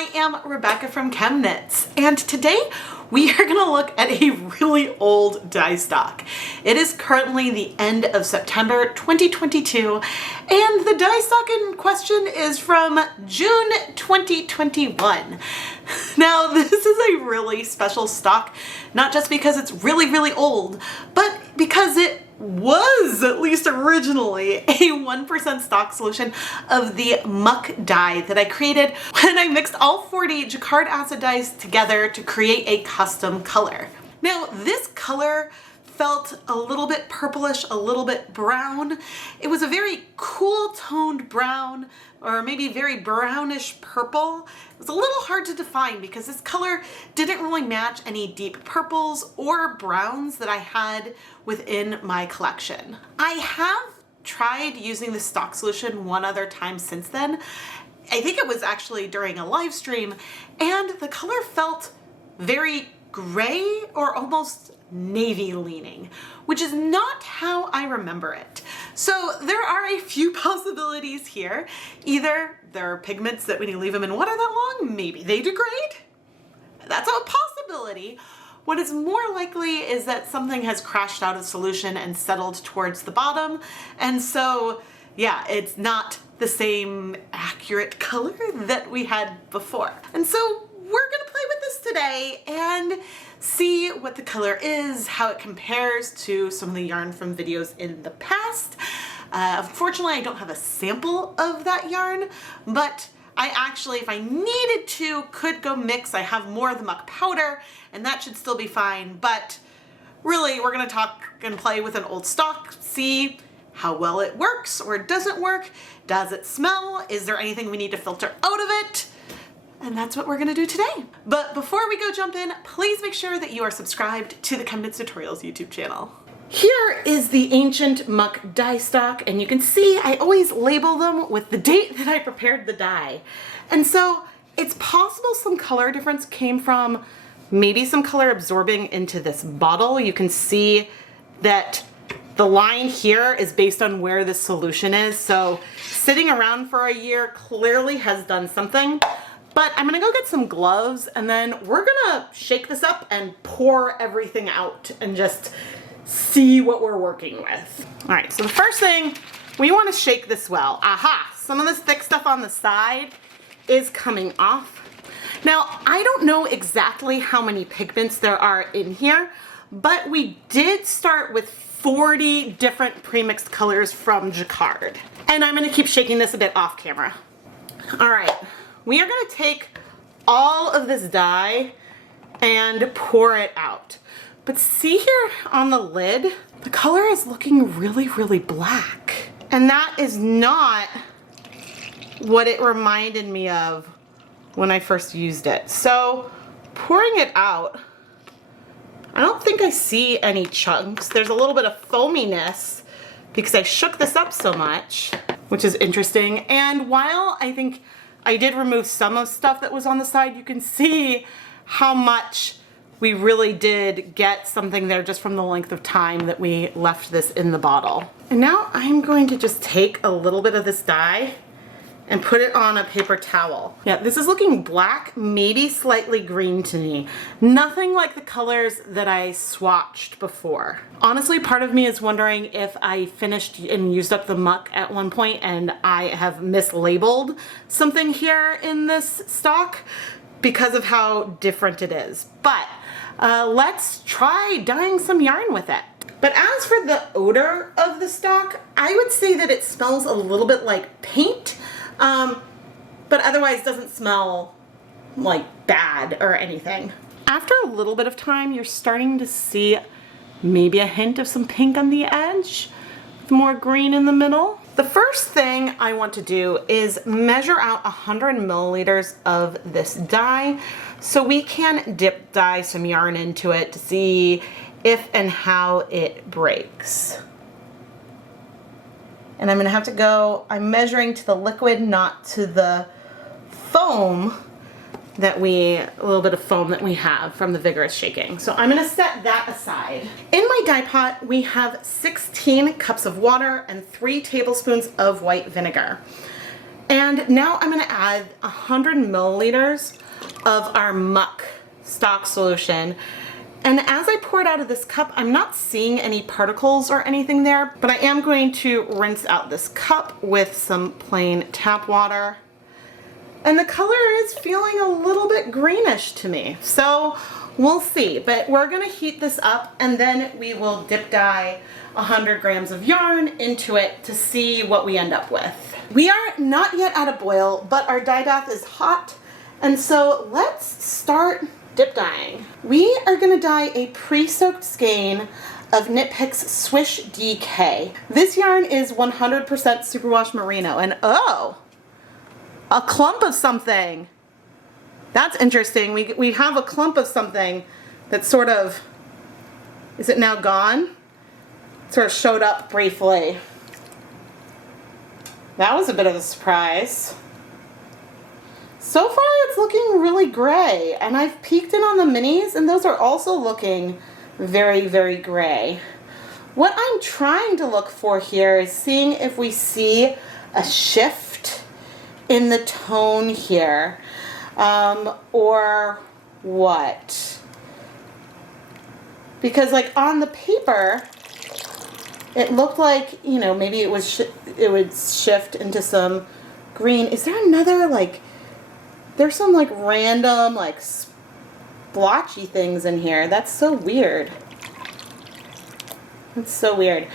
I am Rebecca from ChemKnits, and today we are going to look at a really old dye stock. It is currently the end of September 2022, and the dye stock in question is from June 2021. Now, this is a really special stock, not just because it's really old, but because it was, at least originally, a 1% stock solution of the muck dye that I created when I mixed all 40 jacquard acid dyes together to create a custom color. Now, this color felt a little bit purplish, a little bit brown. It was a very cool toned brown, or maybe very brownish purple. It was a little hard to define because this color didn't really match any deep purples or browns that I had within my collection. I have tried using the stock solution one other time since then. I think it was actually during a live stream, and the color felt very gray or almost navy leaning, which is not how I remember it. So there are a few possibilities here. Either there are pigments that when you leave them in water that long, maybe they degrade. That's a possibility. What is more likely is that something has crashed out of solution and settled towards the bottom. And so, yeah, it's not the same accurate color that we had before. And so we're gonna play with this today and see what the color is, how it compares to some of the yarn from videos in the past. Unfortunately, I don't have a sample of that yarn, but I actually, if I needed to, could go mix. I have more of the muck powder, and that should still be fine, but really, we're gonna talk and play with an old stock, see how well it works or doesn't work. Does it smell? Is there anything we need to filter out of it? And that's what we're gonna do today. But before we go jump in, please make sure that you are subscribed to the ChemKnits Tutorials YouTube channel. Here is the ancient muck dye stock, and you can see I always label them with the date that I prepared the dye. And so it's possible some color difference came from maybe some color absorbing into this bottle. You can see that the line here is based on where the solution is. So sitting around for a year clearly has done something. But I'm gonna go get some gloves, and then we're gonna shake this up and pour everything out and just see what we're working with. All right, so the first thing, we wanna shake this well. Aha, some of this thick stuff on the side is coming off. Now, I don't know exactly how many pigments there are in here, but we did start with 40 different pre-mixed colors from jacquard. And I'm gonna keep shaking this a bit off camera. All right. We are going to take all of this dye and pour it out. But see here on the lid, the color is looking really black. And that is not what it reminded me of when I first used it. So pouring it out, I don't think I see any chunks. There's a little bit of foaminess because I shook this up so much, which is interesting. And while I think I did remove some of stuff that was on the side, you can see how much we really did get something there just from the length of time that we left this in the bottle. And now I'm going to just take a little bit of this dye and put it on a paper towel. Yeah, this is looking black, maybe slightly green to me. Nothing like the colors that I swatched before. Honestly, part of me is wondering if I finished and used up the muck at one point and I have mislabeled something here in this stock because of how different it is. But let's try dyeing some yarn with it. But as for the odor of the stock, I would say that it smells a little bit like paint. But otherwise doesn't smell like bad or anything. After a little bit of time, you're starting to see maybe a hint of some pink on the edge, with more green in the middle. The first thing I want to do is measure out 100 milliliters of this dye so we can dip dye some yarn into it to see if and how it breaks. And I'm gonna have to go, I'm measuring to the liquid, not to the foam a little bit of foam that we have from the vigorous shaking. So I'm gonna set that aside. In my dye pot, we have 16 cups of water and 3 tablespoons of white vinegar. And now I'm gonna add 100 milliliters of our muck stock solution. And as I pour it out of this cup, I'm not seeing any particles or anything there, but I am going to rinse out this cup with some plain tap water. And the color is feeling a little bit greenish to me, so we'll see. But we're gonna heat this up and then we will dip dye 100 grams of yarn into it to see what we end up with. We are not yet at a boil, but our dye bath is hot, and so let's start dip dyeing. We are gonna dye a pre-soaked skein of knitpicks Swish DK. This yarn is 100% superwash merino, and oh, a clump of something. That's interesting. We have a clump of something that sort of, is it now gone? Sort of showed up briefly. That was a bit of a surprise. So far it's looking really gray, and I've peeked in on the minis and those are also looking very, very gray. What I'm trying to look for here is seeing if we see a shift in the tone here, or what. Because like on the paper, it looked like, you know, maybe it would shift into some green. Is there another, like, there's some like random like splotchy things in here. That's so weird. That's so weird.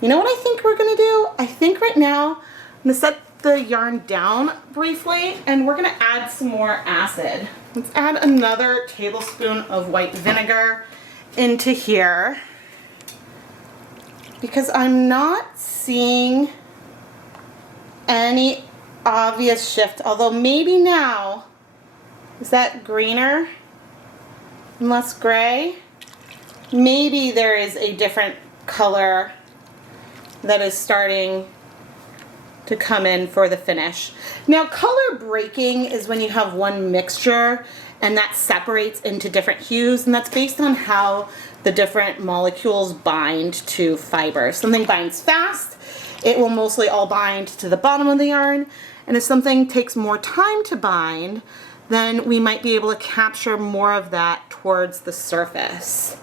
You know what I think we're gonna do? I think right now I'm gonna set the yarn down briefly and we're gonna add some more acid. Let's add another tablespoon of white vinegar into here because I'm not seeing any obvious shift, although maybe now, is that greener and less gray? Maybe there is a different color that is starting to come in for the finish. Now, color breaking is when you have one mixture and that separates into different hues, and that's based on how the different molecules bind to fiber. If something binds fast, it will mostly all bind to the bottom of the yarn, and if something takes more time to bind, then we might be able to capture more of that towards the surface.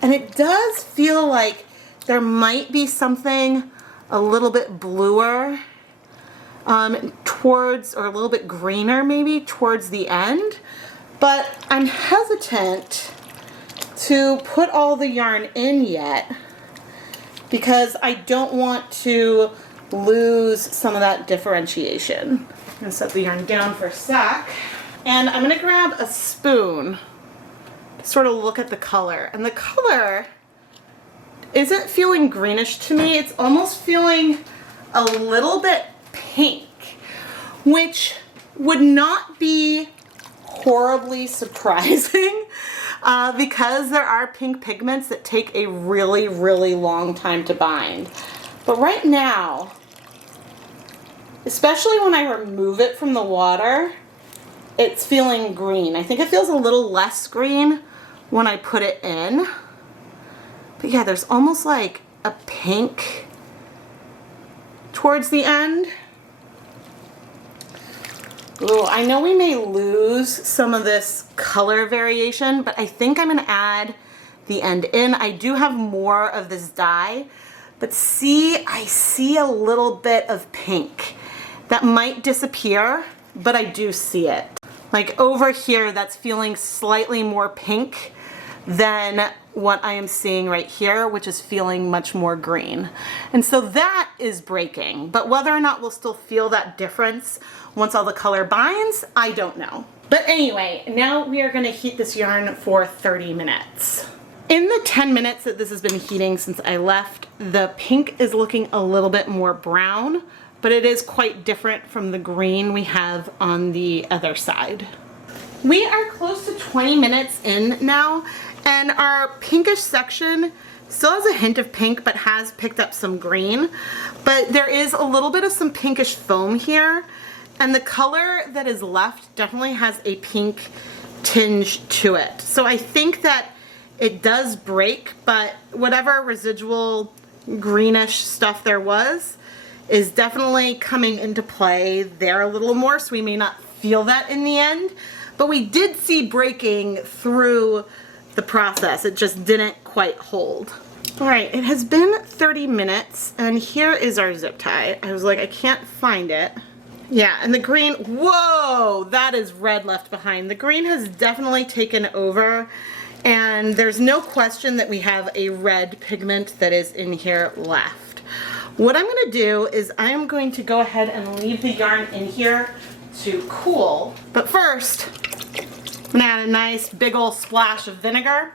And it does feel like there might be something a little bit bluer towards, or a little bit greener maybe, towards the end. But I'm hesitant to put all the yarn in yet because I don't want to lose some of that differentiation. I'm gonna set the yarn down for a sec. And I'm gonna grab a spoon to sort of look at the color. And the color isn't feeling greenish to me. It's almost feeling a little bit pink, which would not be horribly surprising because there are pink pigments that take a really, really long time to bind. But right now, especially when I remove it from the water, it's feeling green. I think it feels a little less green when I put it in. But yeah, there's almost like a pink towards the end. Ooh, I know we may lose some of this color variation, but I think I'm gonna add the end in. I do have more of this dye, but see, I see a little bit of pink. That might disappear, but I do see it. Like over here, that's feeling slightly more pink than what I am seeing right here, which is feeling much more green. And so that is breaking, but whether or not we'll still feel that difference once all the color binds, I don't know. But anyway, now we are gonna heat this yarn for 30 minutes. In the 10 minutes that this has been heating since I left, the pink is looking a little bit more brown, but it is quite different from the green we have on the other side. We are close to 20 minutes in now, and our pinkish section still has a hint of pink but has picked up some green, but there is a little bit of some pinkish foam here, and the color that is left definitely has a pink tinge to it. So I think that it does break, but whatever residual greenish stuff there was is definitely coming into play there a little more, so we may not feel that in the end. But we did see breaking through the process. It just didn't quite hold. All right, it has been 30 minutes, and here is our zip tie. I was like, I can't find it. Yeah, and the green, whoa, that is red left behind. The green has definitely taken over, and there's no question that we have a red pigment that is in here left. What I'm gonna do is I am going to go ahead and leave the yarn in here to cool. But first, I'm gonna add a nice big old splash of vinegar,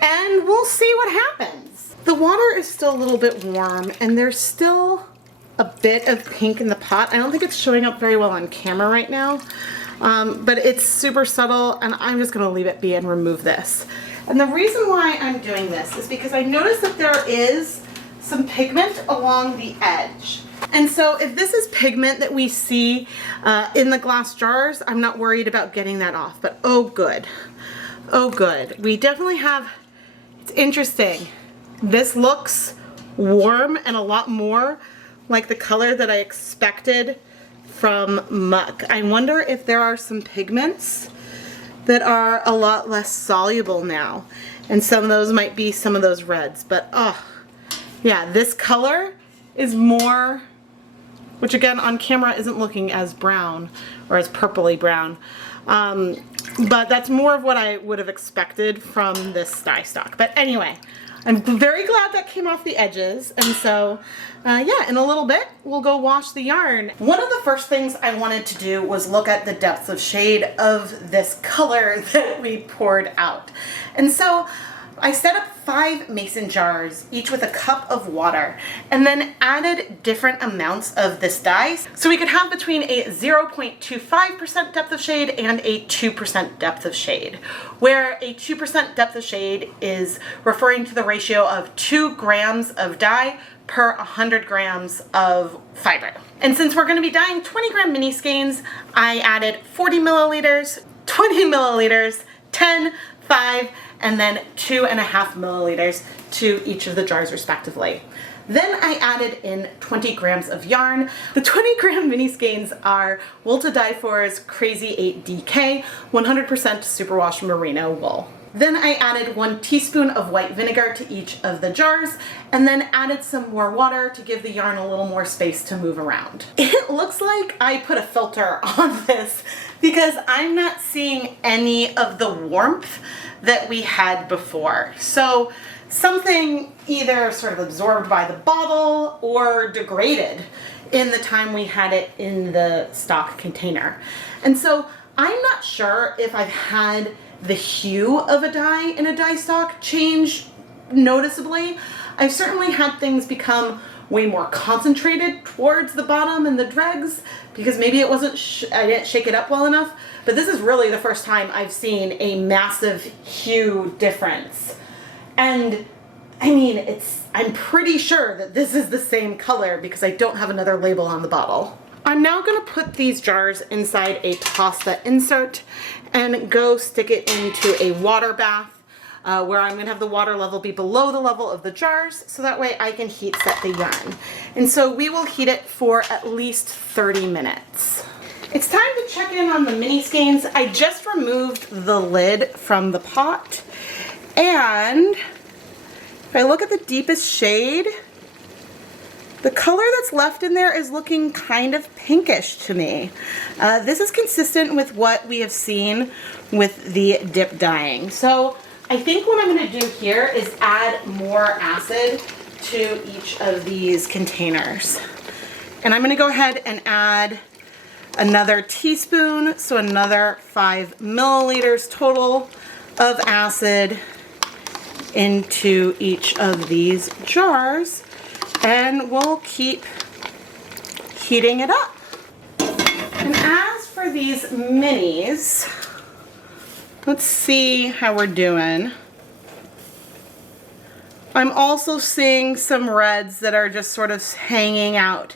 and we'll see what happens. The water is still a little bit warm, and there's still a bit of pink in the pot. I don't think it's showing up very well on camera right now, but it's super subtle, and I'm just gonna leave it be and remove this. And the reason why I'm doing this is because I noticed that there is some pigment along the edge. And so if this is pigment that we see in the glass jars, I'm not worried about getting that off, but oh good. Oh good. We definitely have, it's interesting. This looks warm and a lot more like the color that I expected from muck. I wonder if there are some pigments that are a lot less soluble now. And some of those might be some of those reds, but oh, yeah, this color is more, which again on camera isn't looking as brown or as purpley brown. But that's more of what I would have expected from this dye stock. But anyway, I'm very glad that came off the edges, and so yeah, in a little bit we'll go wash the yarn. One of the first things I wanted to do was look at the depths of shade of this color that we poured out. And so I set up 5 mason jars, each with a cup of water, and then added different amounts of this dye. So we could have between a 0.25% depth of shade and a 2% depth of shade, where a 2% depth of shade is referring to the ratio of 2 grams of dye per 100 grams of fiber. And since we're going to be dyeing 20-gram mini skeins, I added 40 milliliters, 20 milliliters, 10, 5, and then 2.5 milliliters to each of the jars respectively. Then I added in 20 grams of yarn. The 20-gram mini skeins are Wool to Die For's Crazy 8 DK 100% superwash merino wool. Then I added 1 teaspoon of white vinegar to each of the jars, and then added some more water to give the yarn a little more space to move around. It looks like I put a filter on this because I'm not seeing any of the warmth that we had before. So something either sort of absorbed by the bottle or degraded in the time we had it in the stock container. And so I'm not sure if I've had the hue of a dye in a dye stock change noticeably. I've certainly had things become way more concentrated towards the bottom and the dregs because maybe it wasn't, I didn't shake it up well enough, but this is really the first time I've seen a massive hue difference. And I mean, I'm pretty sure that this is the same color because I don't have another label on the bottle. I'm now going to put these jars inside a pasta insert and go stick it into a water bath where I'm going to have the water level be below the level of the jars so that way I can heat set the yarn. And so we will heat it for at least 30 minutes. It's time to check in on the mini skeins. I just removed the lid from the pot, and if I look at the deepest shade, the color that's left in there is looking kind of pinkish to me. This is consistent with what we have seen with the dip dyeing. So I think what I'm going to do here is add more acid to each of these containers. And I'm going to go ahead and add another teaspoon, so another 5 milliliters total of acid into each of these jars, and we'll keep heating it up. And as for these minis, let's see how we're doing. I'm also seeing some reds that are just sort of hanging out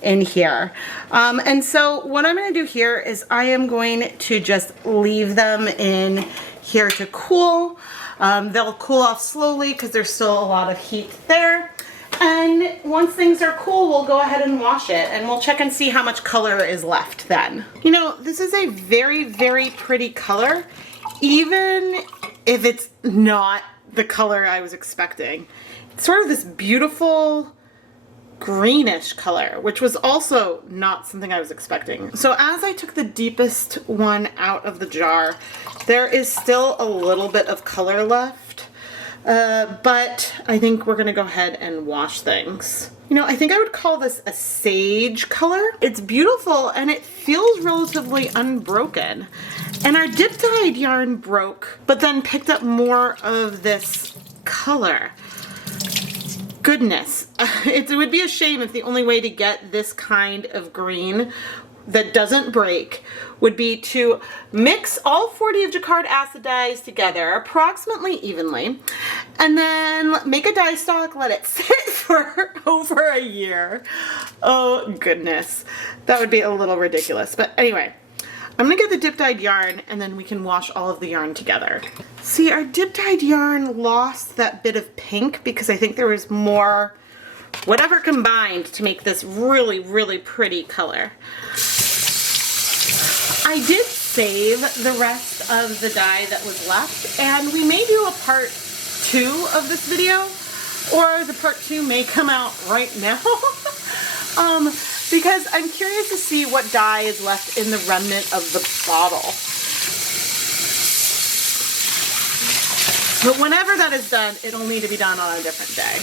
in here. And so what I'm going to do here is I am going to just leave them in here to cool. They'll cool off slowly because there's still a lot of heat there. And once things are cool, we'll go ahead and wash it, and we'll check and see how much color is left then. You know, this is a very, very pretty color, even if it's not the color I was expecting. It's sort of this beautiful greenish color, which was also not something I was expecting. So as I took the deepest one out of the jar, there is still a little bit of color left. But I think we're gonna go ahead and wash things. You know, I think I would call this a sage color. It's beautiful and it feels relatively unbroken. And our dip dyed yarn broke, but then picked up more of this color. Goodness, it would be a shame if the only way to get this kind of green that doesn't break would be to mix all 40 of Jacquard acid dyes together approximately evenly, and then make a dye stock, let it sit for over a year. Oh goodness, that would be a little ridiculous. But anyway, I'm gonna get the dip dyed yarn and then we can wash all of the yarn together. See, our dip dyed yarn lost that bit of pink because I think there was more whatever combined to make this really, really pretty color. I did save the rest of the dye that was left, and we may do a part 2 of this video, or the part 2 may come out right now. Because I'm curious to see what dye is left in the remnant of the bottle. But whenever that is done, it'll need to be done on a different day.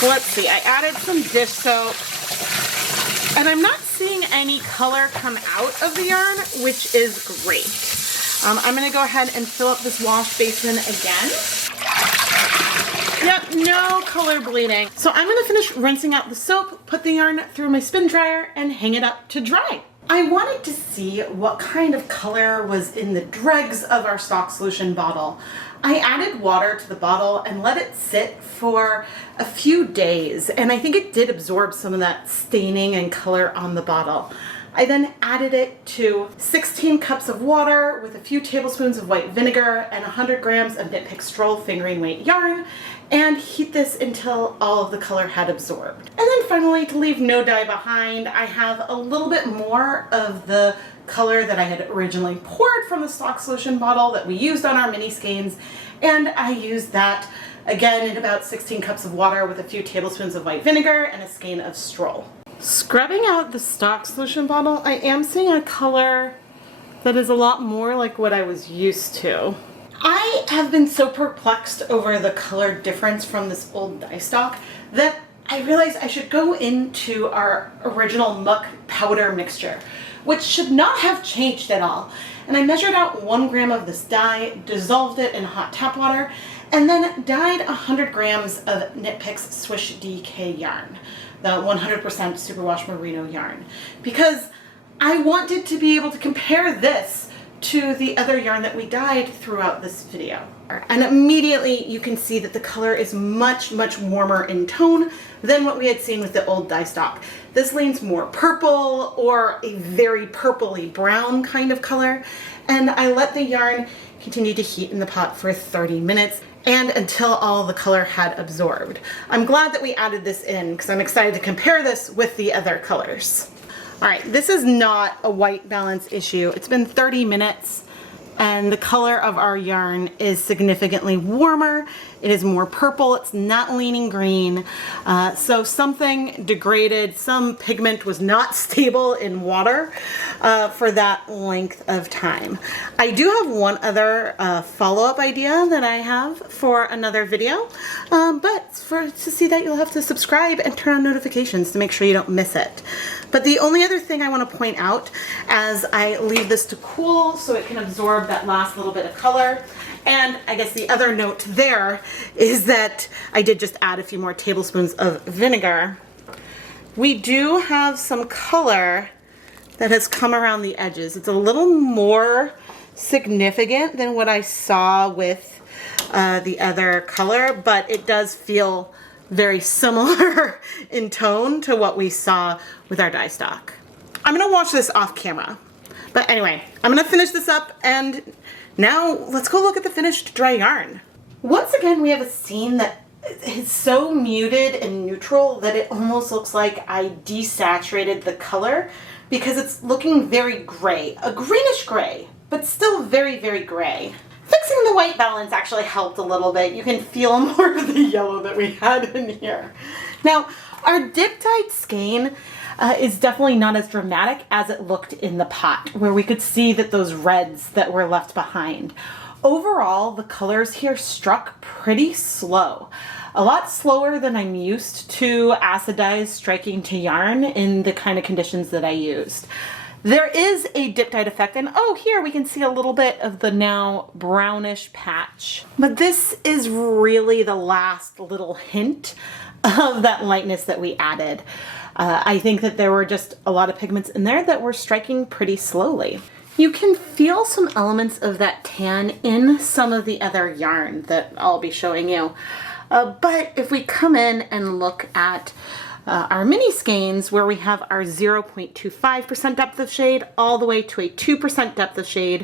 So let's see, I added some dish soap, and I'm not seeing any color come out of the yarn, which is great. I'm gonna go ahead and fill up this wash basin again. Yep, no color bleeding. So I'm gonna finish rinsing out the soap, put the yarn through my spin dryer, and hang it up to dry. I wanted to see what kind of color was in the dregs of our stock solution bottle. I added water to the bottle and let it sit for a few days, and I think it did absorb some of that staining and color on the bottle. I then added it to 16 cups of water with a few tablespoons of white vinegar and 100 grams of knitpicks stroll fingering weight yarn, and heat this until all of the color had absorbed. And then finally, to leave no dye behind, I have a little bit more of the color that I had originally poured from the stock solution bottle that we used on our mini skeins, and I used that again in about 16 cups of water with a few tablespoons of white vinegar and a skein of stroll. Scrubbing out the stock solution bottle, I am seeing a color that is a lot more like what I was used to. I have been so perplexed over the color difference from this old dye stock that I realized I should go into our original muck powder mixture, which should not have changed at all. And I measured out 1 gram of this dye, dissolved it in hot tap water, and then dyed 100 grams of knitpicks swish DK yarn, the 100% superwash merino yarn, because I wanted to be able to compare this to the other yarn that we dyed throughout this video. And immediately you can see that the color is much, much warmer in tone than what we had seen with the old dye stock. This leans more purple or a very purpley brown kind of color. And I let the yarn continue to heat in the pot for 30 minutes and until all the color had absorbed. I'm glad that we added this in because I'm excited to compare this with the other colors. All right, this is not a white balance issue. It's been 30 minutes and the color of our yarn is significantly warmer. It is more purple, it's not leaning green. So something degraded, some pigment was not stable in water for that length of time. I do have one other follow-up idea that I have for another video, but to see that you'll have to subscribe and turn on notifications to make sure you don't miss it. But the only other thing I want to point out as I leave this to cool so it can absorb that last little bit of color, and I guess the other note there is that I did just add a few more tablespoons of vinegar. We do have some color that has come around the edges. It's a little more significant than what I saw with the other color, but it does feel very similar in tone to what we saw with our dye stock. I'm gonna wash this off camera. But anyway, I'm gonna finish this up and now let's go look at the finished dry yarn. Once again, we have a scene that is so muted and neutral that it almost looks like I desaturated the color because it's looking very gray, a greenish gray, but still very, very gray. Fixing the white balance actually helped a little bit. You can feel more of the yellow that we had in here. Now, our dip dyed skein is definitely not as dramatic as it looked in the pot, where we could see that those reds that were left behind. Overall, the colors here struck pretty slow. A lot slower than I'm used to acid dyes striking to yarn in the kind of conditions that I used. There is a dip dyed effect, and oh, here we can see a little bit of the now brownish patch. But this is really the last little hint of that lightness that we added. I think that there were just a lot of pigments in there that were striking pretty slowly. You can feel some elements of that tan in some of the other yarn that I'll be showing you. But if we come in and look at our mini skeins, where we have our 0.25% depth of shade all the way to a 2% depth of shade,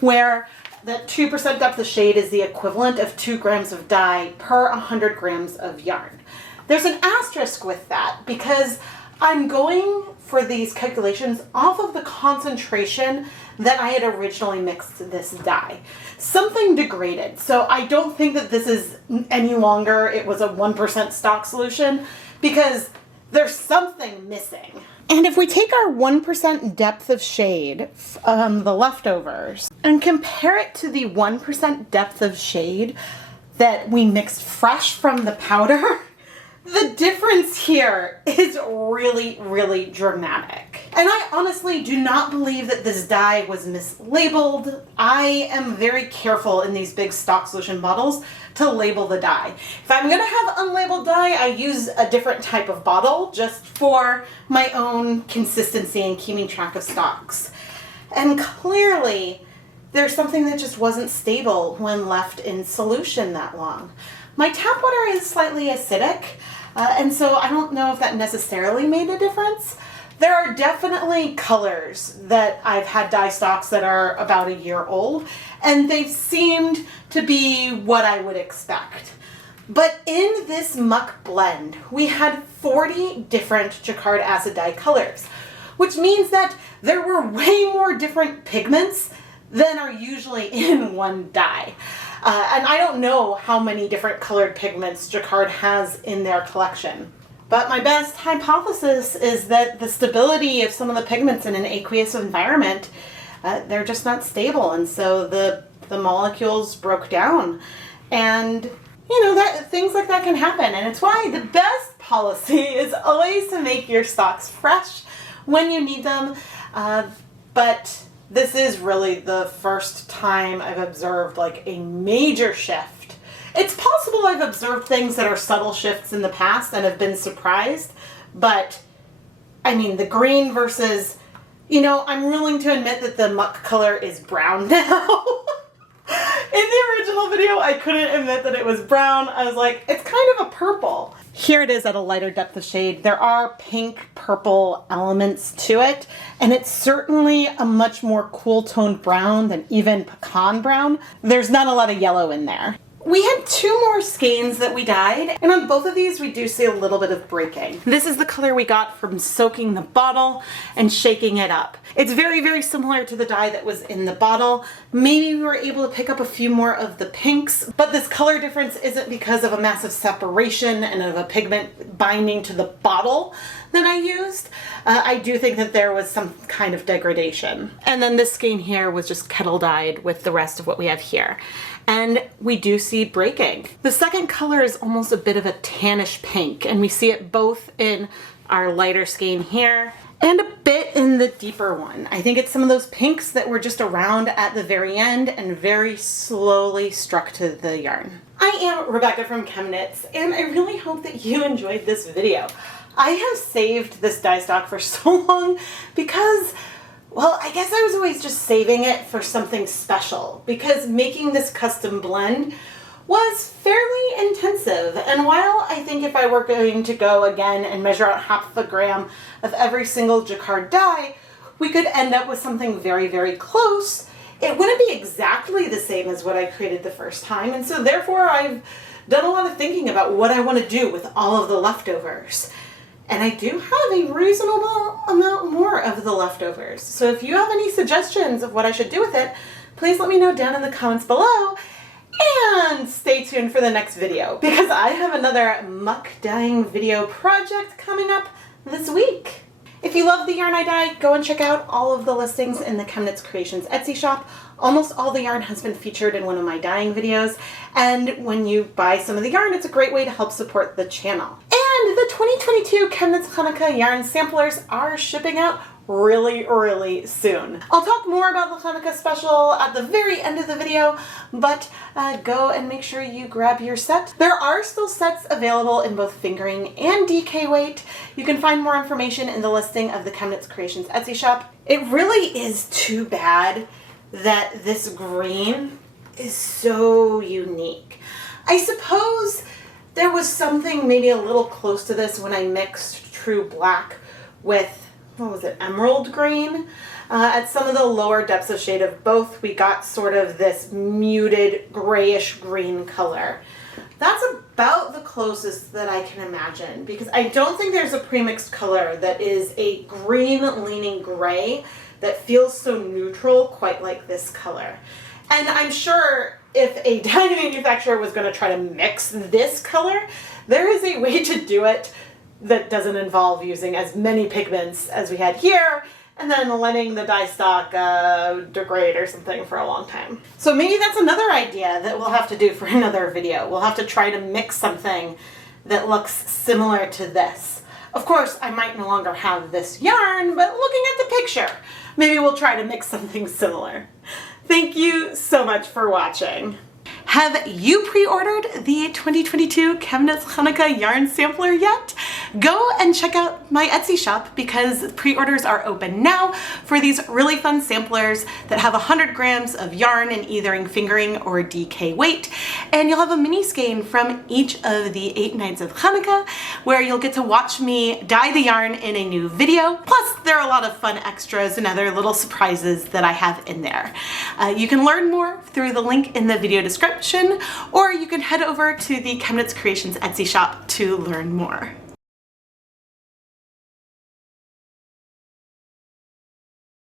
where that 2% depth of shade is the equivalent of 2 grams of dye per 100 grams of yarn. There's an asterisk with that because I'm going for these calculations off of the concentration that I had originally mixed this dye. Something degraded, so I don't think that this is any longer, it was a 1% stock solution, because there's something missing. And if we take our 1% depth of shade, the leftovers, and compare it to the 1% depth of shade that we mixed fresh from the powder, the difference here is really, really dramatic. And I honestly do not believe that this dye was mislabeled. I am very careful in these big stock solution bottles to label the dye. If I'm gonna have unlabeled dye, I use a different type of bottle just for my own consistency and keeping track of stocks. And clearly, there's something that just wasn't stable when left in solution that long. My tap water is slightly acidic, and so I don't know if that necessarily made a difference. There are definitely colors that I've had dye stocks that are about a year old, and they've seemed to be what I would expect. But in this muck blend, we had 40 different jacquard acid dye colors, which means that there were way more different pigments than are usually in one dye. And I don't know how many different colored pigments jacquard has in their collection. But my best hypothesis is that the stability of some of the pigments in an aqueous environment, they're just not stable. And so the molecules broke down. And you know, that things like that can happen. And it's why the best policy is always to make your stocks fresh when you need them. But this is really the first time I've observed like a major shift. It's possible I've observed things that are subtle shifts in the past and have been surprised, but I mean the green versus, you know, I'm willing to admit that the muck color is brown now. In the original video, I couldn't admit that it was brown. I was like, it's kind of a purple. Here it is at a lighter depth of shade. There are pink purple elements to it, and it's certainly a much more cool toned brown than even pecan brown. There's not a lot of yellow in there. We had 2 more skeins that we dyed, and on both of these we do see a little bit of breaking. This is the color we got from soaking the bottle and shaking it up. It's very, very similar to the dye that was in the bottle. Maybe we were able to pick up a few more of the pinks, but this color difference isn't because of a massive separation and of a pigment binding to the bottle that I used. I do think that there was some kind of degradation. And then this skein here was just kettle dyed with the rest of what we have here. And we do see breaking. The second color is almost a bit of a tannish pink, and we see it both in our lighter skein here and a bit in the deeper one. I think it's some of those pinks that were just around at the very end and very slowly struck to the yarn. I am Rebecca from ChemKnits, and I really hope that you enjoyed this video. I have saved this dye stock for so long because, well, I guess I was always just saving it for something special, because making this custom blend was fairly intensive. And while I think if I were going to go again and measure out half a gram of every single jacquard dye, we could end up with something very, very close, it wouldn't be exactly the same as what I created the first time, and so therefore I've done a lot of thinking about what I want to do with all of the leftovers. And I do have a reasonable amount more of the leftovers. So if you have any suggestions of what I should do with it, please let me know down in the comments below. And stay tuned for the next video, because I have another muck dyeing video project coming up this week. If you love the yarn I dye, go and check out all of the listings in the ChemKnits Creations Etsy shop. Almost all the yarn has been featured in one of my dyeing videos, and when you buy some of the yarn, it's a great way to help support the channel. And the 2022 ChemKnits Hanukkah yarn samplers are shipping out really soon. I'll talk more about the Hanukkah special at the very end of the video, but go and make sure you grab your set. There are still sets available in both fingering and DK weight. You can find more information in the listing of the ChemKnits Creations Etsy shop. It really is too bad that this green is so unique. I suppose there was something maybe a little close to this when I mixed true black with, what was it, emerald green? At some of the lower depths of shade of both, we got sort of this muted grayish green color. That's about the closest that I can imagine, because I don't think there's a premixed color that is a green leaning gray that feels so neutral quite like this color. And I'm sure if a dye manufacturer was going to try to mix this color, there is a way to do it that doesn't involve using as many pigments as we had here, and then letting the dye stock degrade or something for a long time. So maybe that's another idea that we'll have to do for another video. We'll have to try to mix something that looks similar to this. Of course, I might no longer have this yarn, but looking at the picture, maybe we'll try to mix something similar. Thank you so much for watching. Have you pre-ordered the 2022 ChemKnits Hanukkah yarn sampler yet? Go and check out my Etsy shop, because pre-orders are open now for these really fun samplers that have 100 grams of yarn in either fingering or DK weight. And you'll have a mini skein from each of the 8 nights of Hanukkah, where you'll get to watch me dye the yarn in a new video. Plus, there are a lot of fun extras and other little surprises that I have in there. You can learn more through the link in the video description, or you can head over to the ChemKnits Creations Etsy shop to learn more.